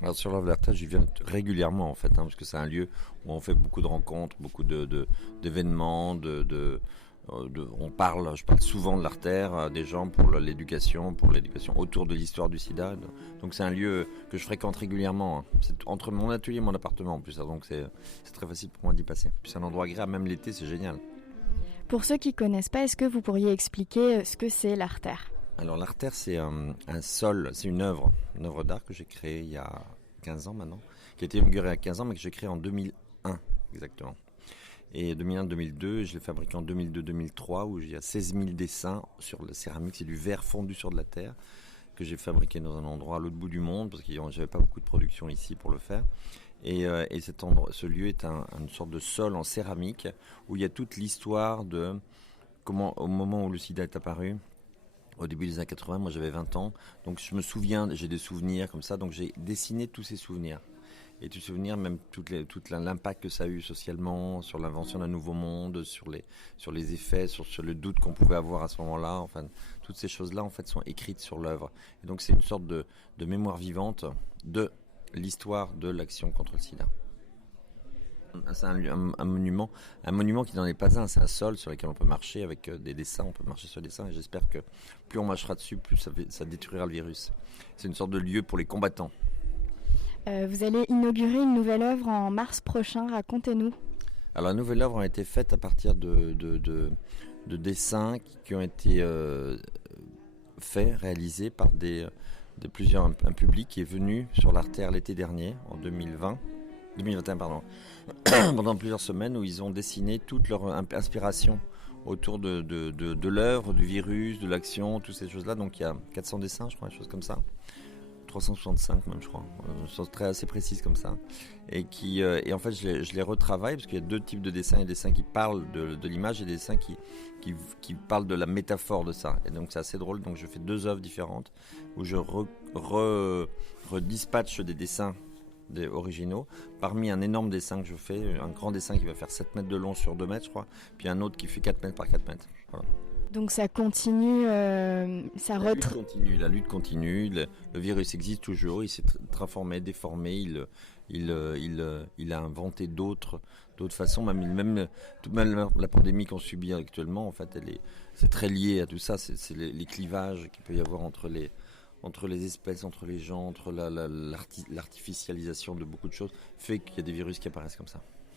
Alors sur Love l'Artère, j'y viens régulièrement en fait, parce que c'est un lieu où on fait beaucoup de rencontres, beaucoup d'événements, je parle souvent de l'artère, des gens pour l'éducation autour de l'histoire du sida. Donc c'est un lieu que je fréquente régulièrement. C'est entre mon atelier et mon appartement en plus, donc c'est très facile pour moi d'y passer. Puis c'est un endroit agréable, même l'été, c'est génial. Pour ceux qui ne connaissent pas, est-ce que vous pourriez expliquer ce que c'est l'artère? Alors l'artère, c'est un sol, c'est une œuvre d'art que j'ai créée il y a 15 ans maintenant, qui a été inaugurée à 15 ans, mais que j'ai créée en 2001 exactement. Et 2001-2002, je l'ai fabriqué en 2002-2003, où il y a 16 000 dessins sur la céramique, c'est du verre fondu sur de la terre, que j'ai fabriqué dans un endroit à l'autre bout du monde, parce que j'avais pas beaucoup de production ici pour le faire. Et ce lieu est une sorte de sol en céramique, où il y a toute l'histoire de comment, au moment où le sida est apparu, au début des années 80, moi j'avais 20 ans, donc je me souviens, j'ai des souvenirs comme ça, donc j'ai dessiné tous ces souvenirs. Et tu te souviens même tout l'impact que ça a eu socialement, sur l'invention d'un nouveau monde, sur les effets, sur le doute qu'on pouvait avoir à ce moment-là. Enfin, toutes ces choses-là en fait sont écrites sur l'œuvre. Et donc c'est une sorte de mémoire vivante de l'histoire de l'action contre le sida. C'est un monument qui n'en est pas un, c'est un sol sur lequel on peut marcher avec des dessins, on peut marcher sur des dessins et j'espère que plus on marchera dessus, plus ça détruira le virus. C'est une sorte de lieu pour les combattants. Vous allez inaugurer une nouvelle œuvre en mars prochain, racontez-nous. Alors la nouvelle œuvre a été faite à partir de dessins qui ont été réalisés par un public qui est venu sur l'Artère l'été dernier, en 2021 pardon, pendant plusieurs semaines où ils ont dessiné toute leur inspiration autour de l'œuvre, du virus, de l'action, toutes ces choses-là. Donc il y a 400 dessins, je crois, des choses comme ça. 365 même je crois, chose très assez précise comme ça, et en fait je les retravaille parce qu'il y a deux types de dessins, il y a des dessins qui parlent de l'image et des dessins qui parlent de la métaphore de ça, et donc c'est assez drôle. Donc je fais deux œuvres différentes où je redispatche des dessins originaux parmi un énorme dessin que je fais, un grand dessin qui va faire 7 mètres de long sur 2 mètres je crois, puis un autre qui fait 4 mètres par 4 mètres, voilà. Donc ça continue, La lutte continue, le virus existe toujours, il s'est transformé, déformé, il a inventé d'autres façons, même la pandémie qu'on subit actuellement, en fait, c'est très lié à tout ça, c'est les clivages qu'il peut y avoir entre les espèces, entre les gens, entre l'artificialisation de beaucoup de choses, fait qu'il y a des virus qui apparaissent comme ça.